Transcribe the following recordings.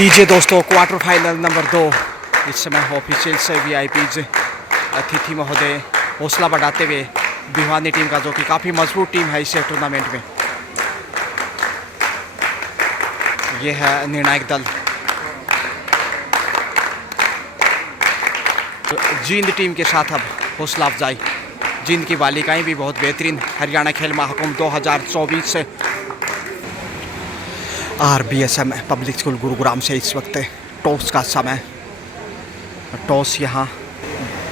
लीजिए दोस्तों, quarter final number 2 इस समय ऑफिशियल से वीआईपीज अतिथि महोदय हौसला बढ़ाते हुए भिवानी टीम का, जो कि काफ़ी मजबूत टीम है इस टूर्नामेंट में। ये है निर्णायक दल। जींद टीम के साथ अब हौसला अफजाई। जींद की बालिकाएं भी बहुत बेहतरीन। हरियाणा खेल महाकुंभ 2024 से RBSM पब्लिक स्कूल गुरुग्राम से इस वक्त टॉस का समय। टॉस यहाँ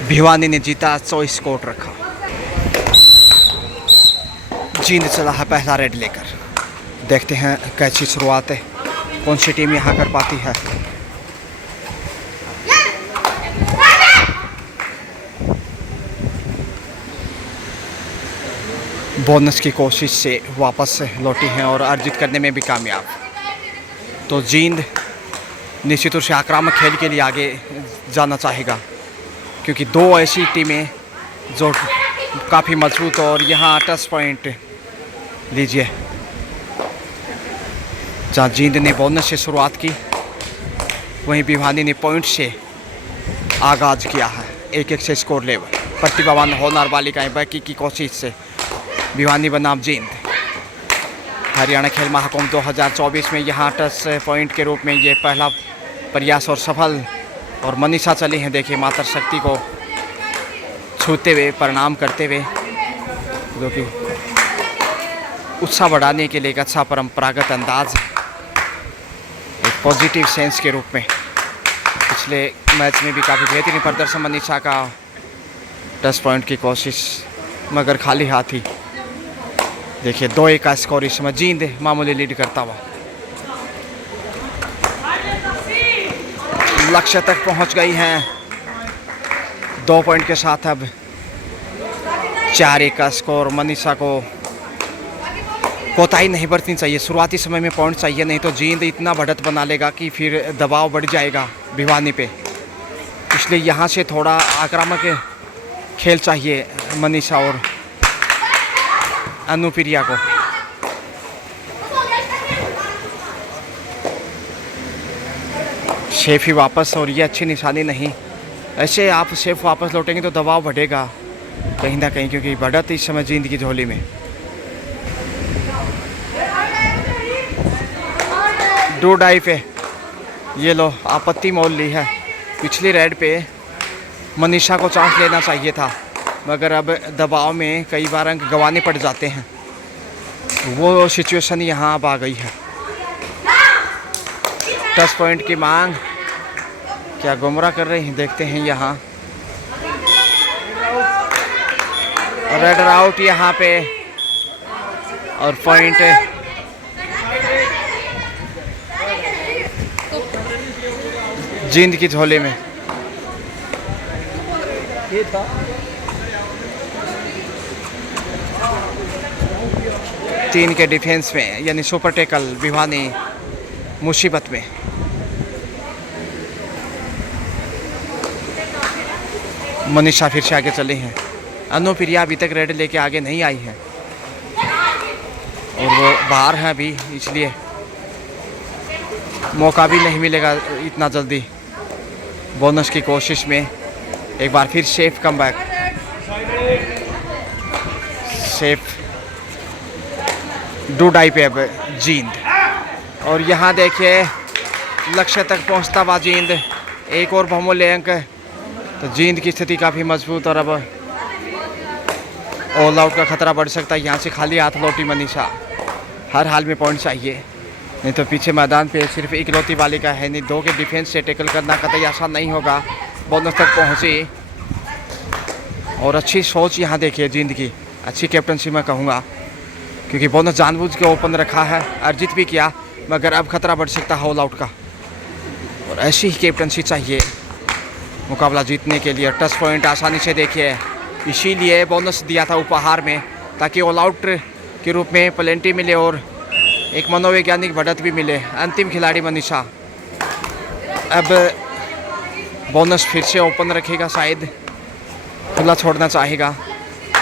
भिवानी ने जीता, 24 स्कोर रखा। जींद चला है पहला रेड लेकर। देखते हैं कैसी शुरुआत है, कौन सी टीम यहाँ कर पाती है। बोनस की कोशिश से वापस लौटी हैं और अर्जित करने में भी कामयाब। तो जींद निश्चित रूप से आक्रामक खेल के लिए आगे जाना चाहेगा, क्योंकि दो ऐसी टीमें जो काफ़ी मजबूत। और यहाँ टच पॉइंट लीजिए, जहाँ जींद ने बोनस से शुरुआत की, वहीं भिवानी ने पॉइंट से आगाज़ किया है। 1-1 से स्कोर लेवल। प्रतिभावान होनहार बालिकाएं बाकी की कोशिश से भिवानी बनाम जींद। हरियाणा खेल महाकुंभ 2024 में यहाँ टच पॉइंट के रूप में ये पहला प्रयास और सफल। और मनीषा चली हैं, देखिए माता शक्ति को छूते हुए प्रणाम करते हुए, जो कि उत्साह बढ़ाने के लिए एक अच्छा परंपरागत अंदाज, एक पॉजिटिव सेंस के रूप में। पिछले मैच में भी काफ़ी बेहतरीन प्रदर्शन मनीषा का। टच पॉइंट की कोशिश मगर खाली हाथ ही। देखिए 2-1 का स्कोर इस समय जींद मामूली लीड करता हुआ लक्ष्य तक पहुंच गई हैं। 2 पॉइंट के साथ अब 4-1 का स्कोर। मनीषा को कोताही नहीं बरतनी चाहिए, शुरुआती समय में पॉइंट चाहिए, नहीं तो जींद इतना बढ़त बना लेगा कि फिर दबाव बढ़ जाएगा भिवानी पे। इसलिए यहाँ से थोड़ा आक्रामक खेल चाहिए मनीषा और अनुप्रिया को। शेफ ही वापस, और ये अच्छी निशानी नहीं। ऐसे आप शेफ वापस लौटेंगे तो दबाव बढ़ेगा कहीं ना कहीं, क्योंकि बढ़त इस समय जींद की झोली में। दो डाई पे ये लो आपत्ति मोल ली है। पिछली रेड पे मनीषा को चांस लेना चाहिए था, मगर अब दबाव में कई बार अंक गंवाने पड़ जाते हैं। वो सिचुएशन यहाँ अब आ गई है। टच पॉइंट की मांग क्या गुमराह कर रही हैं, देखते हैं यहाँ। रेड आउट यहाँ पे, और पॉइंट जींद की झोली में। तीन के डिफेंस में, यानी सुपर टेकल भिवानी मुसीबत में। मनीषा फिर से आगे चले हैं। अनुप्रिया अभी तक रेड लेके आगे नहीं आई है, और वो बाहर हैं अभी, इसलिए मौका भी नहीं मिलेगा इतना जल्दी। बोनस की कोशिश में एक बार फिर सेफ कमबैक। सेफ डूडाई पे अब जींद, और यहाँ देखिए लक्ष्य तक पहुँचता हुआ जींद। एक और बहुमूल्य अंक, तो जींद की स्थिति काफ़ी मजबूत। और अब ऑल आउट का खतरा बढ़ सकता है। यहाँ से खाली हाथ लौटी मनीषा। हर हाल में पॉइंट चाहिए, नहीं तो पीछे मैदान पे सिर्फ इकलौती बालिका है, नहीं 2 के डिफेंस से टैकल करना कतई आसान नहीं होगा। बोनस तक पहुँची, और अच्छी सोच यहाँ देखिए जींद की। अच्छी कैप्टनसी मैं कहूँगा, क्योंकि बोनस जानबूझ के ओपन रखा है, अर्जित भी किया, मगर अब खतरा बढ़ सकता है ऑल आउट का। और ऐसी ही कैप्टनसी चाहिए मुकाबला जीतने के लिए। टच पॉइंट आसानी से देखिए, इसीलिए बोनस दिया था उपहार में, ताकि ऑल आउट के रूप में प्लेंटी मिले और एक मनोवैज्ञानिक बढ़त भी मिले। अंतिम खिलाड़ी मनीषा। अब बोनस फिर से ओपन रखेगा, शायद खुला छोड़ना चाहेगा,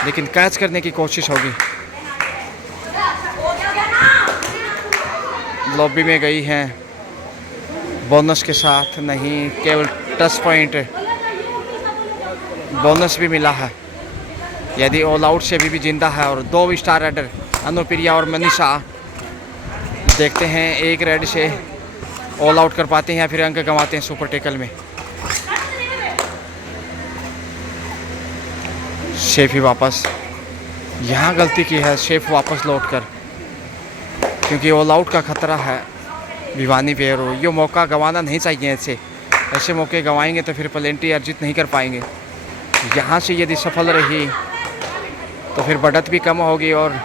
लेकिन कैच करने की कोशिश होगी। लॉबी में गई हैं बोनस के साथ नहीं, केवल टच पॉइंट बोनस भी मिला है यदि ऑल आउट से भी जिंदा है। और 2 स्टार रेडर अनुप्रिया और मनीषा। देखते हैं एक रेड से ऑल आउट कर पाते हैं या फिर अंक गंवाते हैं सुपर टेकल में। शेफ ही वापस, यहाँ गलती की है शेफ वापस लौट कर, क्योंकि ऑल आउट का खतरा है भिवानी पे। और ये मौका गंवाना नहीं चाहिए। ऐसे मौके गंवाएंगे तो फिर प्लेंटी अर्जित नहीं कर पाएंगे। यहाँ से यदि सफल रही तो फिर बढ़त भी कम होगी और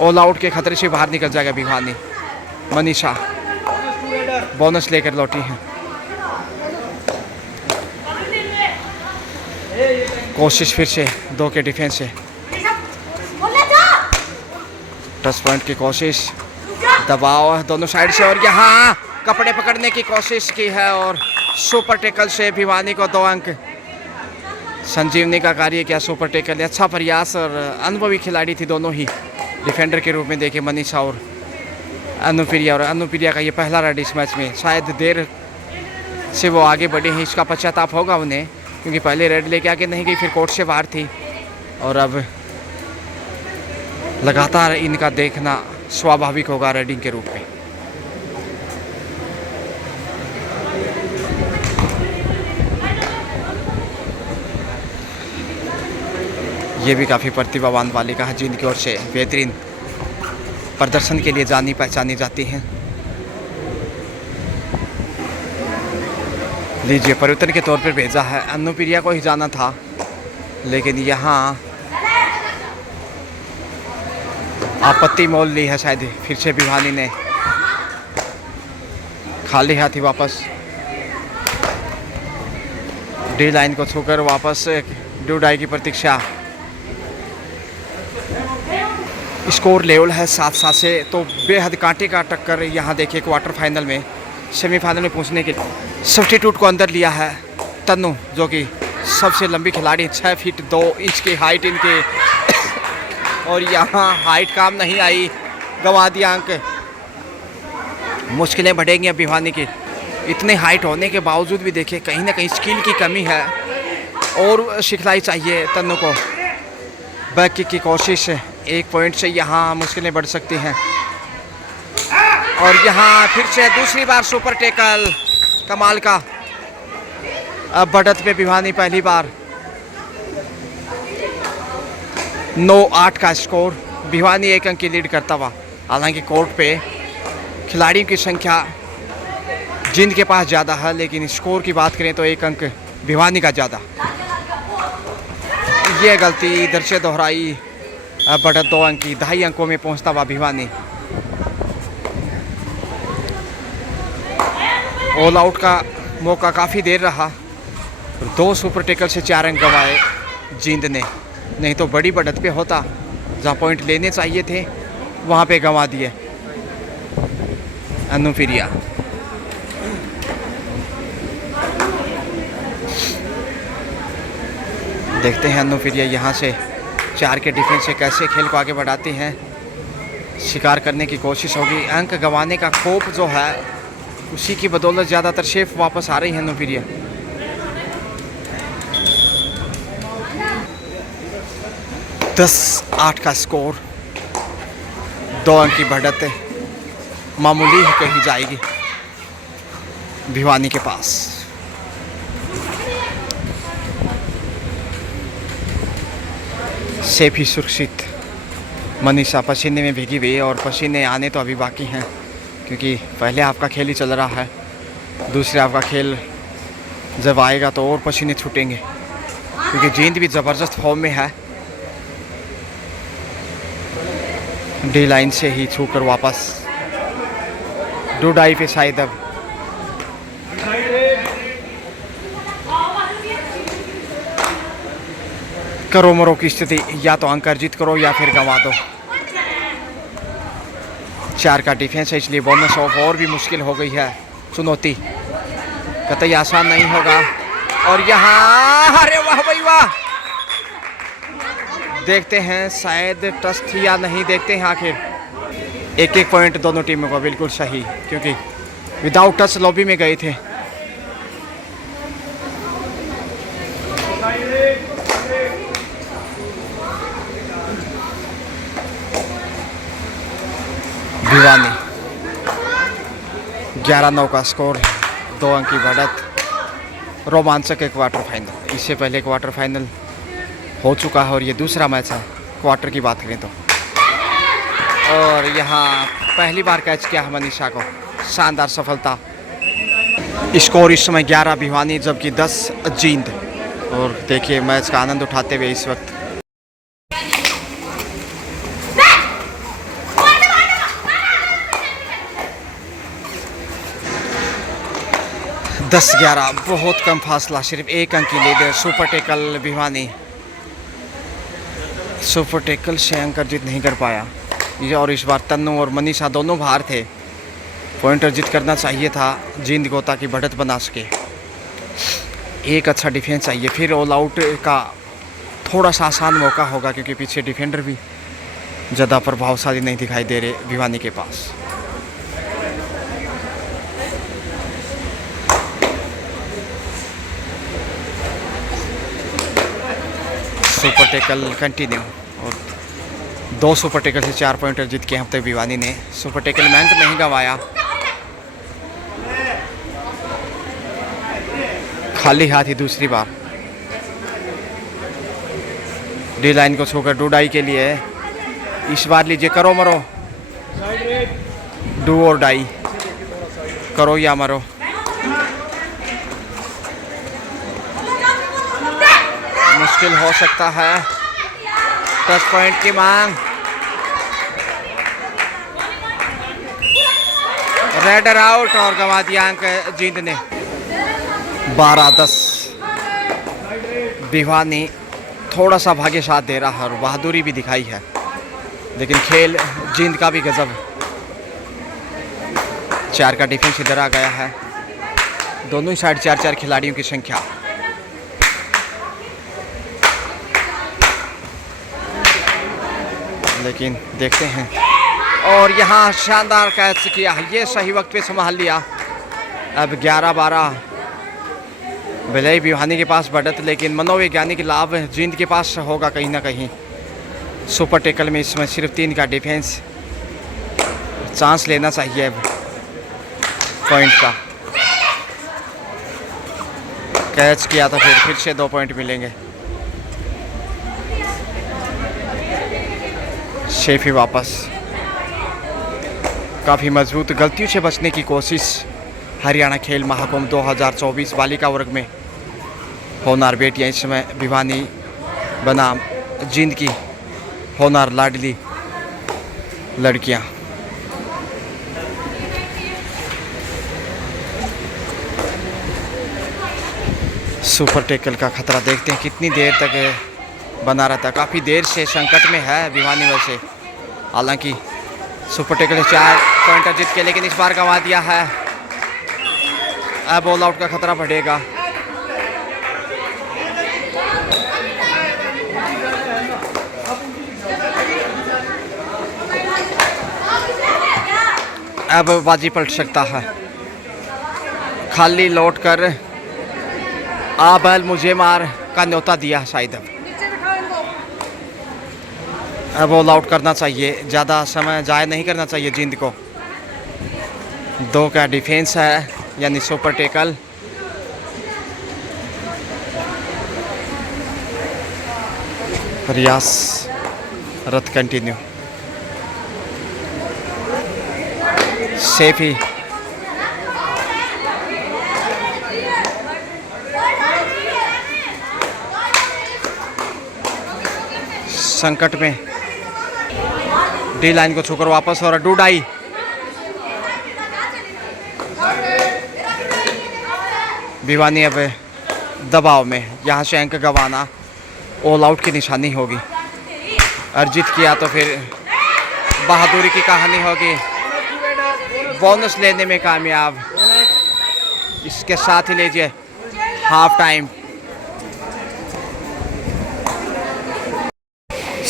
ऑल आउट के खतरे से बाहर निकल जाएगा भिवानी। मनीषा बोनस लेकर लौटी हैं। कोशिश फिर से 2 के डिफेंस से, टच पॉइंट की कोशिश, दबाव दोनों साइड से और यहाँ कपड़े पकड़ने की कोशिश की है और सुपर टेकल से भिवानी को 2 अंक। संजीवनी का कार्य किया सुपर टेकल, अच्छा प्रयास और अनुभवी खिलाड़ी थी दोनों ही डिफेंडर के रूप में देखे मनीषा और अनुप्रिया। और अनुप्रिया का ये पहला रेड इस मैच में, शायद देर से वो आगे बढ़े हैं, इसका पश्चाताप होगा उन्हें, क्योंकि पहले रेड लेके आगे नहीं गई, फिर कोर्ट से बाहर थी और अब लगातार इनका देखना स्वाभाविक होगा रेडिंग के रूप में। ये भी काफ़ी प्रतिभावान बालिका है जिनकी ओर से बेहतरीन प्रदर्शन के लिए जानी पहचानी जाती हैं। लीजिए परिवर्तन के तौर पर भेजा है, अनुप्रिया को ही जाना था लेकिन यहाँ आपत्ति मोल ली है शायद फिर से भिवानी ने। खाली हाथी वापस डी लाइन को छूकर वापस ड्यू डाई की प्रतीक्षा। स्कोर लेवल है 7-7 से, तो बेहद कांटे का टक्कर यहाँ देखिए क्वार्टर फाइनल में, सेमीफाइनल में पहुँचने के सब्स्टिट्यूट को अंदर लिया है तन्नू, जो कि सबसे लंबी खिलाड़ी, 6 फीट 2 इंच की हाइट इनके और यहाँ हाइट काम नहीं आई, गंवा दिया अंक। मुश्किलें बढ़ेंगी अब भिवानी की। इतने हाइट होने के बावजूद भी देखिए कहीं ना कहीं स्किल की कमी है और सिखलाई चाहिए तन्नू को। बैक किक की कोशिश, 1 पॉइंट से यहाँ मुश्किलें बढ़ सकती हैं। और यहाँ फिर से दूसरी बार सुपर टेकल, कमाल का। अब बढ़त पे भिवानी पहली बार। 9-8 का स्कोर, भिवानी 1 अंक की लीड करता हुआ। हालांकि कोर्ट पे खिलाड़ियों की संख्या जिनके पास ज़्यादा है, लेकिन स्कोर की बात करें तो 1 अंक भिवानी का ज़्यादा। ये गलती इधर से दोहराई, बढ़त 2 अंक की, 2.5 अंकों में पहुंचता हुआ भिवानी। ऑल आउट का मौका काफ़ी देर रहा, 2 सुपर टेकल से 4 अंक गंवाए जींद ने, नहीं तो बड़ी बढ़त पे होता। जहाँ पॉइंट लेने चाहिए थे वहाँ पे गंवा दिए अनुप्रिया। देखते हैं अनुप्रिया यहाँ से 4 के डिफेंस से कैसे खेल को आगे बढ़ाती हैं। शिकार करने की कोशिश होगी, अंक गंवाने का खौफ जो है उसी की बदौलत ज़्यादातर शेफ वापस आ रही हैं अनुप्रिया। दस 8 का स्कोर, 2 अंक की बढ़त मामूली ही कही जाएगी भिवानी के पास। सेफ ही सुरक्षित। मनीषा पसीने में भीगी हुई और पसीने आने तो अभी बाकी हैं, क्योंकि पहले आपका खेल ही चल रहा है, दूसरे आपका खेल जब आएगा तो और पसीने छूटेंगे, क्योंकि जींद भी ज़बरदस्त फॉर्म में है। डी लाइन से ही छूकर वापस डू डाई पे शायद अब करो मरो की स्थिति, या तो अंक अर्जित करो या फिर गंवा दो। 4 का डिफेंस है, इसलिए बोनस ऑफ और भी मुश्किल हो गई है। चुनौती कतई आसान नहीं होगा। और यहाँ अरे वाह भाई वाह, देखते हैं शायद टच थी या नहीं, देखते हैं आखिर। 1-1 पॉइंट दोनों टीमों को, बिल्कुल सही, क्योंकि विदाउट टच लॉबी में गए थे। भिवानी 11-9 का स्कोर, 2 अंक की बढ़त। रोमांचक एक क्वार्टर फाइनल, इससे पहले क्वार्टर फाइनल हो चुका है और ये दूसरा मैच है क्वार्टर की बात करें तो। और यहाँ पहली बार कैच किया है मनीषा को, शानदार सफलता। स्कोर इस समय 11 भिवानी जबकि 10 जींद। और देखिए मैच का आनंद उठाते हुए इस वक्त 10-11, बहुत कम फासला, सिर्फ 1 अंक की lead. Super tackle Bhiwani, super tackle से अंक अर्जित नहीं कर पाया। और इस बार तन्नू और मनीषा दोनों बाहर थे, पॉइंट अर्जित करना चाहिए था जींद को ताकि बढ़त बना सके। एक अच्छा डिफेंस चाहिए, फिर ऑल आउट का थोड़ा सा आसान मौका होगा क्योंकि पीछे डिफेंडर भी ज़्यादा प्रभावशाली नहीं दिखाई दे रहे भिवानी के पास। सुपर टेकल कंटिन्यू और 2 सुपर टेकल से 4 पॉइंट अर्जित किए अब तक भिवानी ने। सुपर टेकल में अंक नहीं गंवाया, खाली हाथ ही दूसरी बार। डी लाइन को छोकर डू डाई के लिए, इस बार लीजिए, करो मरो, डू और डाई, करो या मरो। मुश्किल हो सकता है, 10 पॉइंट की मांग। रेडर आउट और गंवा दिया अंक जींद ने। 12-10 भिवानी थोड़ा सा भाग्य साथ दे रहा है और बहादुरी भी दिखाई है, लेकिन खेल जींद का भी गजब है। 4 का डिफेंस इधर आ गया है, दोनों ही साइड 4-4 खिलाड़ियों की संख्या। लेकिन देखते हैं, और यहाँ शानदार कैच किया, ये सही वक्त पे संभाल लिया। अब 11-12 भले ही भिवानी के पास बढ़त, लेकिन मनोवैज्ञानिक लाभ जींद के पास होगा कहीं ना कहीं। सुपर टेकल में इसमें सिर्फ 3 का डिफेंस, चांस लेना चाहिए अब पॉइंट का। कैच किया तो फिर से 2 पॉइंट मिलेंगे। शेफी वापस, काफ़ी मजबूत गलतियों से बचने की कोशिश। हरियाणा खेल महाकुंभ 2024 बालिका वर्ग में होनार बेटियां इस समय भिवानी बनाम जींद की होनार लाडली लड़कियां। सुपर टेकल का खतरा, देखते हैं कितनी देर तक बना रहता। काफ़ी देर से संकट में है भिवानी वैसे, हालांकि सुपर टेकल 4 पॉइंट अर्जित किए, लेकिन इस बार गंवा दिया है। अब ऑल आउट का खतरा बढ़ेगा। अब बाजी पलट सकता है। खाली लौट कर आ बैल मुझे मार का न्योता दिया शायद। अब ऑल आउट करना चाहिए, ज़्यादा समय जाया नहीं करना चाहिए जींद को। 2 का डिफेंस है यानी सुपर टेकल। प्रयास रथ कंटिन्यू, सेफ ही। संकट में डी लाइन को छूकर वापस और डू डाई। भिवानी अब दबाव में, यहाँ से अंक गंवाना ऑल आउट की निशानी होगी। अर्जित किया तो फिर बहादुरी की कहानी होगी, बोनस लेने में कामयाब। इसके साथ ही लीजिए हाफ टाइम।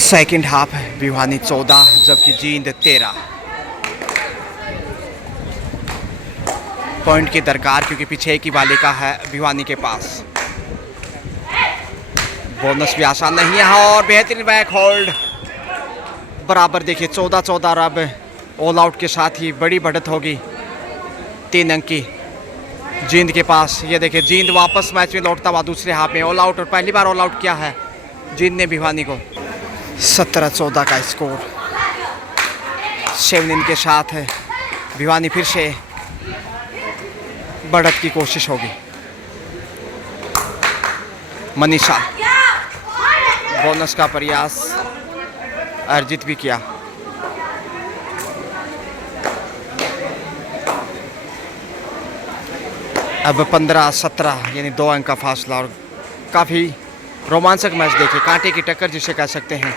सेकंड हाफ है, भिवानी 14 जबकि जींद 13। पॉइंट की दरकार, क्योंकि पीछे एक ही बालिका है भिवानी के पास। बोनस भी आसान नहीं है और बेहतरीन बैक होल्ड। बराबर देखिए 14-14 और अब ऑल आउट के साथ ही बड़ी बढ़त होगी 3 अंक की जींद के पास। ये देखिए जींद वापस मैच में लौटता हुआ दूसरे हाफ में ऑल आउट, और पहली बार ऑल आउट किया है जींद ने भिवानी को। 17-14 का स्कोर 7 के साथ है। भिवानी फिर से बढ़त की कोशिश होगी। मनीषा बोनस का प्रयास अर्जित भी किया। अब 15-17 यानी 2 अंक का फासला, और काफ़ी रोमांचक मैच देखिए, कांटे की टक्कर जिसे कह सकते हैं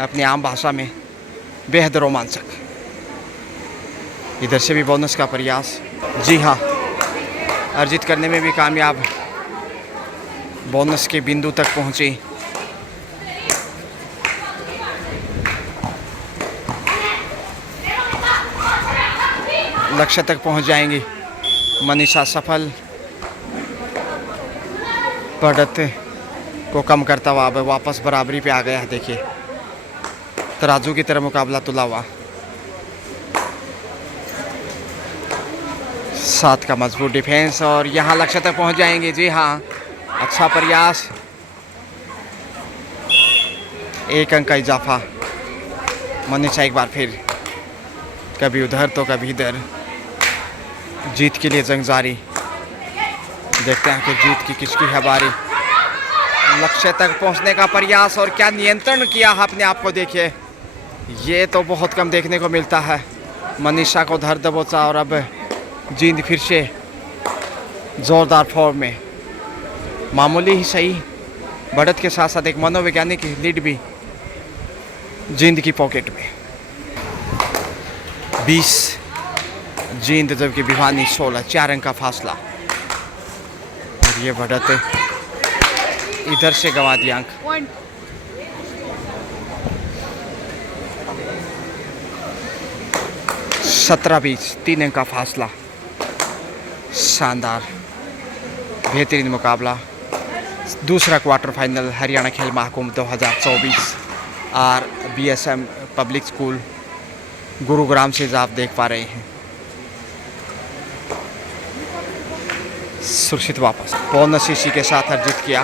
अपनी आम भाषा में, बेहद रोमांचक। इधर से भी बोनस का प्रयास, जी हाँ, अर्जित करने में भी कामयाब, बोनस के बिंदु तक पहुंची। लक्ष्य तक पहुंच जाएंगी मनीषा। सफल बढ़त को कम करता हुआ अब वापस बराबरी पे आ गया है। देखिए तराजू की तरह मुकाबला तुला हुआ। 7 का मजबूत डिफेंस और यहाँ लक्ष्य तक पहुंच जाएंगे। जी हाँ, अच्छा प्रयास, 1 अंक का इजाफा। मनीषा एक बार फिर कभी उधर तो कभी इधर, जीत के लिए जंग जारी। देखते हैं कि जीत की किसकी है बारी। लक्ष्य तक पहुंचने का प्रयास और क्या नियंत्रण किया अपने आप को, देखिए ये तो बहुत कम देखने को मिलता है। मनीषा को धर दबोचा और अब जींद फिर से जोरदार फॉर्म में। मामूली ही सही बढ़त के साथ साथ एक मनोवैज्ञानिक लीड भी जींद की पॉकेट में। 20 जींद जबकि भिवानी 16, 4 अंक का फासला। और ये बढ़त इधर से गंवा दिया अंक। 17-20, 3 अंक का फासला। शानदार बेहतरीन मुकाबला। दूसरा क्वार्टर फाइनल हरियाणा खेल Mahakumbh 2024 RBSM public school Gurugram से आप देख पा रहे हैं। सुरक्षित वापस बोनस इसी के साथ अर्जित किया।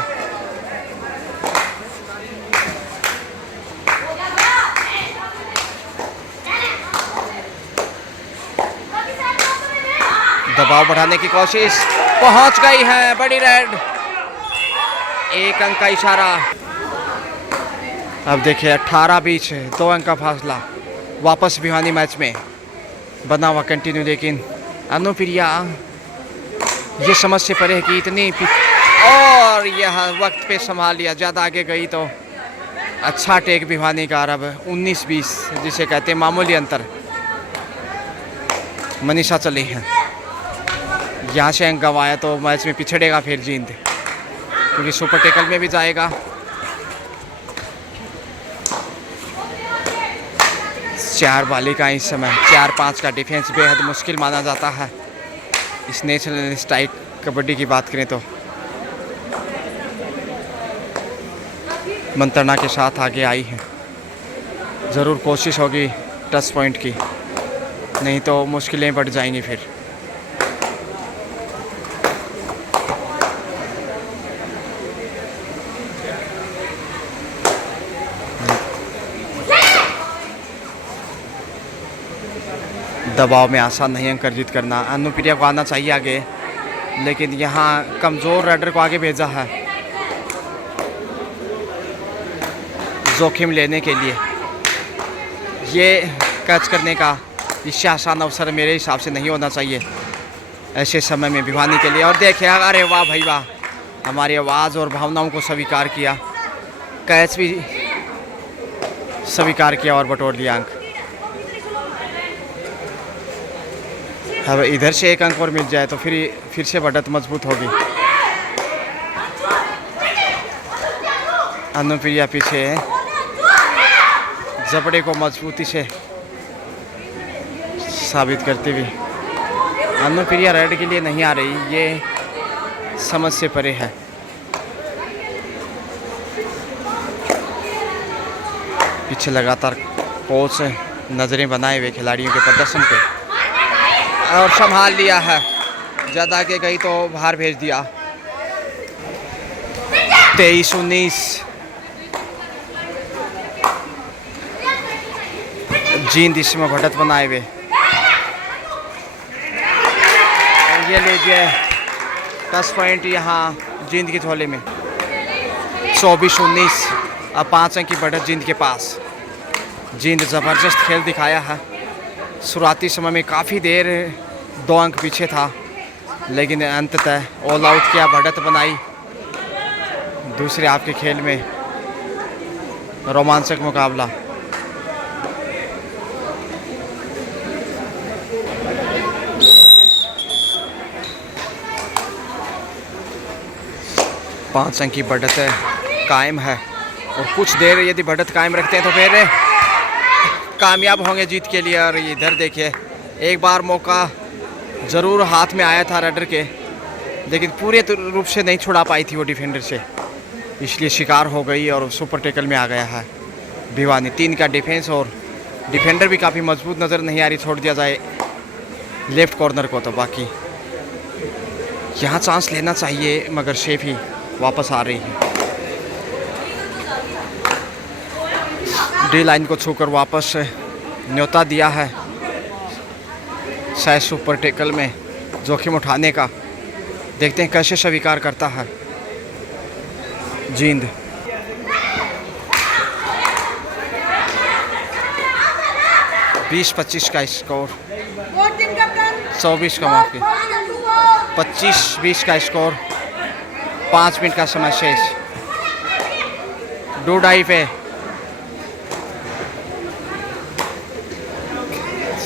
दबाव बढ़ाने की कोशिश, पहुंच गई है बड़ी रेड। 1 अंक का इशारा। अब देखिए 18-20, 2 अंक का फासला। वापस भिवानी मैच में बना हुआ कंटिन्यू, लेकिन अनुप्रिया ये समझ से परे है कि इतनी और यह वक्त पे संभाल लिया। ज़्यादा आगे गई तो अच्छा टेक भिवानी का। अब 19-20 जिसे कहते हैं मामूली अंतर। मनीषा चली है, यहाँ से अंक गंवाया तो मैच में पिछड़ेगा फिर जींद, क्योंकि सुपर टेकल में भी जाएगा। 4 बालिका इस समय, 4-5 का डिफेंस बेहद मुश्किल माना जाता है। इस नेशनल स्ट्राइक कबड्डी की बात करें तो मंत्रणा के साथ आगे आई है। ज़रूर कोशिश होगी टच पॉइंट की, नहीं तो मुश्किलें बढ़ जाएंगी फिर। दबाव में आसान नहीं अंक अर्जित करना। अनुप्रिया को आना चाहिए आगे, लेकिन यहाँ कमज़ोर राइडर को आगे भेजा है जोखिम लेने के लिए। ये कैच करने का इससे आसान अवसर मेरे हिसाब से नहीं होना चाहिए ऐसे समय में भिवानी के लिए। और देखिए, अरे वाह भाई वाह, हमारी आवाज़ और भावनाओं को स्वीकार किया, कैच भी स्वीकार किया और बटोर लिया अंक। अब इधर से 1 अंक और मिल जाए तो फिर से बढ़त मजबूत होगी। अनुप्रिया पीछे जबड़े को मजबूती से साबित करती हुई अनुप्रिया रेड के लिए नहीं आ रही, ये समझ से परे है। पीछे लगातार कोच नज़रें बनाए हुए खिलाड़ियों के प्रदर्शन पे, और संभाल लिया है। ज़्यादा आगे गई तो बाहर भेज दिया। 23-19 जींद इसमें बढ़त बनाए हुए। ये लीजिए 10 पॉइंट यहाँ जींद की झोले में। 24-19 अब 5 अंक की बढ़त जींद के पास। जींद ज़बरदस्त खेल दिखाया है। शुरुआती समय में काफ़ी देर 2 अंक पीछे था, लेकिन अंततः ऑल आउट किया, बढ़त बनाई। दूसरे हाफ के खेल में रोमांचक मुकाबला। पाँच अंक की बढ़त कायम है, और कुछ देर यदि बढ़त कायम रखते हैं तो फिर कामयाब होंगे जीत के लिए। और इधर देखिए, एक बार मौका ज़रूर हाथ में आया था रेडर के, लेकिन पूरे रूप से नहीं छुड़ा पाई थी वो डिफेंडर से, इसलिए शिकार हो गई और सुपर टैकल में आ गया है भिवानी। 3 का डिफेंस, और डिफेंडर भी काफ़ी मजबूत नज़र नहीं आ रही। छोड़ दिया जाए लेफ्ट कॉर्नर को तो बाकी यहाँ चांस लेना चाहिए, मगर शेफ ही वापस आ रही है। डी लाइन को छूकर वापस न्योता दिया है शायद सुपर टैकल में जोखिम उठाने का। देखते हैं कैसे स्वीकार करता है जींद। बीस 25 का स्कोर, 24 का माफ की 25-20 का स्कोर। 5 मिनट का समय शेष। डूडाई पे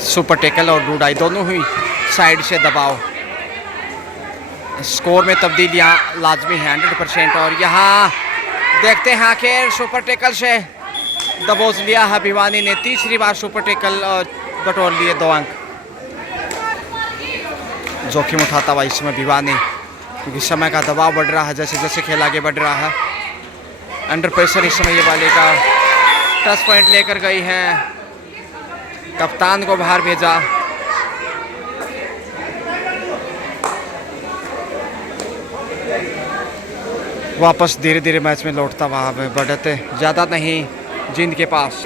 सुपर टैकल और डूडाई दोनों ही साइड से दबाव। स्कोर में तब्दीलियाँ लाजमी है 100%। और यहाँ देखते हैं आखिर सुपर टैकल से दबोच लिया है भिवानी ने। तीसरी बार सुपर टैकल बटोर लिए 2 अंक। जोखिम उठाता हुआ इसमें भिवानी, क्योंकि समय का दबाव बढ़ रहा है जैसे जैसे खेल आगे बढ़ रहा है। अंडर प्रेशर इस समय ये बालिका 10 पॉइंट लेकर गई हैं। कप्तान को बाहर भेजा। वापस धीरे धीरे मैच में लौटता हुआ बढ़त ज़्यादा नहीं जींद के पास।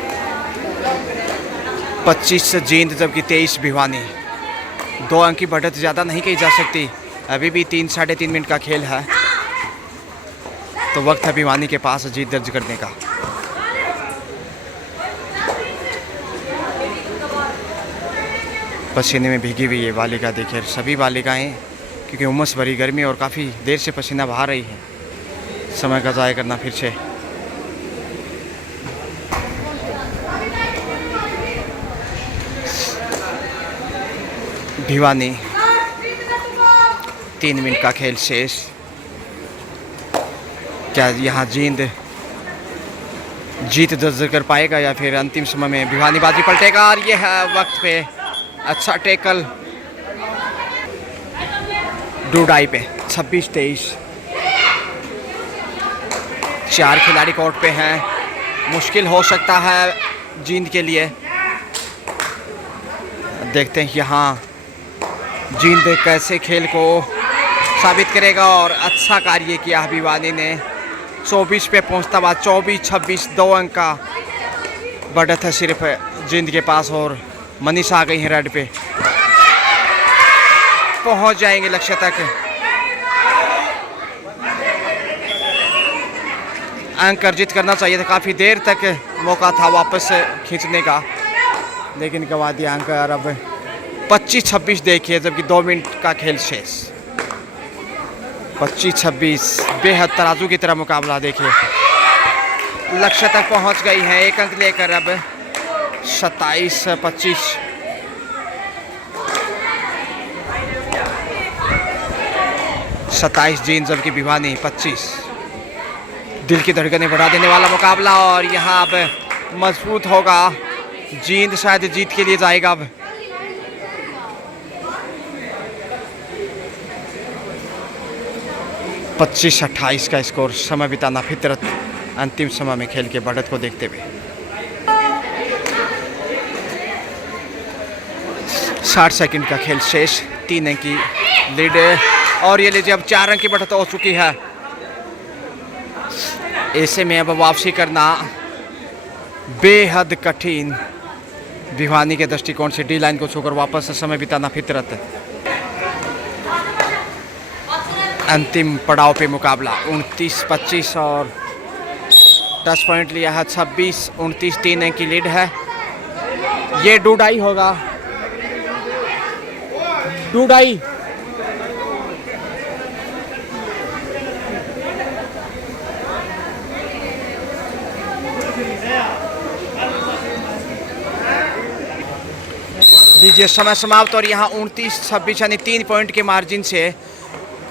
25 जींद जबकि 23 भिवानी। 2 अंक की बढ़त ज़्यादा नहीं कही जा सकती। अभी भी 3-3.5 मिनट का खेल है, तो वक्त है भिवानी के पास जीत दर्ज करने का। पसीने में भीगी हुई ये बालिका देखिए, सभी बालिकाएं, क्योंकि उमस भरी गर्मी और काफ़ी देर से पसीना बहा रही है। समय का ज़ाया करना फिर से। भिवानी 3 मिनट का खेल शेष। क्या यहाँ जींद जीत दर्ज कर पाएगा या फिर अंतिम समय में भिवानी बाजी पलटेगा? और ये है वक्त पे अच्छा टैकल डूडाई पे। 26-23 4 खिलाड़ी कोर्ट पे हैं। मुश्किल हो सकता है जींद के लिए। देखते हैं यहाँ जींद कैसे खेल को साबित करेगा। और अच्छा कार्य किया भिवानी ने। 24 पे पहुंचता हुआ 24-26 2 अंक का बढ़त है सिर्फ जींद के पास। और मनीषा आ गई है रेड पे, पहुंच जाएंगे लक्ष्य तक। अंक अर्जित करना चाहिए था, काफ़ी देर तक मौका था वापस खींचने का, लेकिन गवा दिया अंक। और अब 25-26 देखिए, जबकि 2 मिनट का खेल शेष। 25-26 बेहद तराजू की तरह मुकाबला देखिए। लक्ष्य तक पहुंच गई है 1 अंक लेकर। अब 27-25 27 जींद जबकि भिवानी 25। दिल की धड़कनें बढ़ा देने वाला मुकाबला। और यहाँ अब मजबूत होगा जींद, शायद जीत के लिए जाएगा। अब 25-28 का स्कोर। समय बिताना फितरत अंतिम समय में खेल के बढ़त को देखते हुए। 60 सेकंड का खेल शेष, 3 अंक की लीड और ये लीजिए अब 4 अंक की बढ़त हो चुकी है। ऐसे में अब वापसी करना बेहद कठिन। भिवानी के दृष्टिकोण से डी लाइन को छूकर वापस समय बिताना फितरत। अंतिम पड़ाव पे मुकाबला 29-25 और 10 पॉइंट लिया है। 26-29, 3 अंक की लीड है। ये डूडाई होगा, डूडाई। लीजिए समय समाप्त और यहाँ 29-26 यानी 3 पॉइंट के मार्जिन से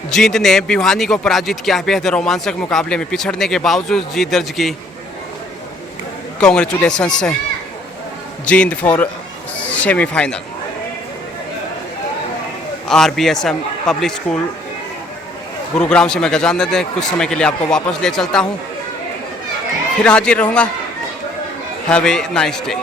जींद ने भिवानी को पराजित किया। बेहद रोमांचक मुकाबले में पिछड़ने के बावजूद जीत दर्ज की। Congratulations Jind for semifinal. RBSM public school Gurugram से मैं गजानंद कुछ समय के लिए आपको वापस ले चलता हूँ, फिर हाजिर रहूँगा। Have a nice day.